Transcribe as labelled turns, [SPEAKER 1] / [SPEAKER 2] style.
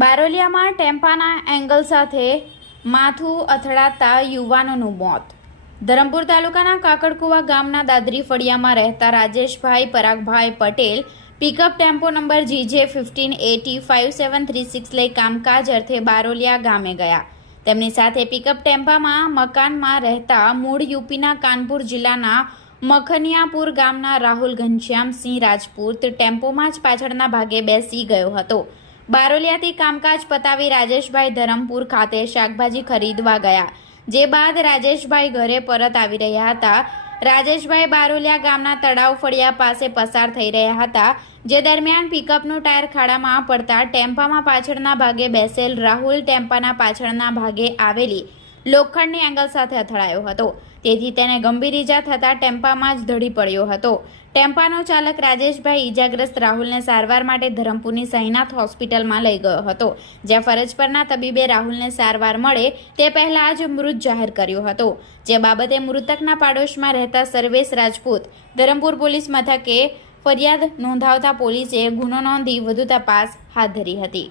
[SPEAKER 1] બારોલિયામાં ટેમ્પાના angle સાથે માથું અથડાતા યુવાનોનું મોત. ધરમપુર તાલુકાના કાકડકુવા ગામના દાદરી ફળિયામાં રહેતા Rajeshbhai પરાગભાઈ Patel pickup tempo number GJ fifteen AT five seven three six લઈ કામકાજ અર્થે બારોલિયા ગામે ગયા. તેમની સાથે પિકઅપ ટેમ્પામાં મકાનમાં રહેતા મૂળ યુપીના કાનપુર જિલ્લાના મખનિયાપુર ગામના રાહુલ ઘનશ્યામસિંહ રાજપૂત ટેમ્પોમાં જ પાછળના ભાગે બેસી ગયો હતો. બારોલિયાથી કામકાજ પતાવી રાજેશભાઈ ધરમપુર ખાતે શાકભાજી ખરીદવા ગયા, જે બાદ રાજેશભાઈ ઘરે પરત આવી રહ્યા હતા. રાજેશભાઈ બારોલિયા ગામના તળાવ ફળિયા પાસે પસાર થઈ રહ્યા હતા, જે દરમિયાન પિકઅપનું ટાયર ખાડામાં પડતા ટેમ્પામાં પાછળના ભાગે બેસેલ રાહુલ ટેમ્પાના પાછળના ભાગે આવેલી લોખંડની એંગલ સાથે અથડાયો હતો. તેથી તેને ગંભીર ઈજા થતાં ટેમ્પામાં જ ધડી પડ્યો હતો. ટેમ્પાનો ચાલક રાજેશભાઈ ઈજાગ્રસ્ત રાહુલને સારવાર માટે ધરમપુરની સહીનાથ હોસ્પિટલમાં લઈ ગયો હતો. જ્યાં ફરજ પરના તબીબે રાહુલને સારવાર મળે તે પહેલા જ મૃત જાહેર કર્યો હતો. જે બાબતે મૃતકના પાડોશમાં રહેતા સર્વેશ રાજપૂત, ધરમપુર પોલીસ મથકે ફરિયાદ નોંધાવતા પોલીસે ગુનો નોંધી વધુ તપાસ હાથ ધરી હતી.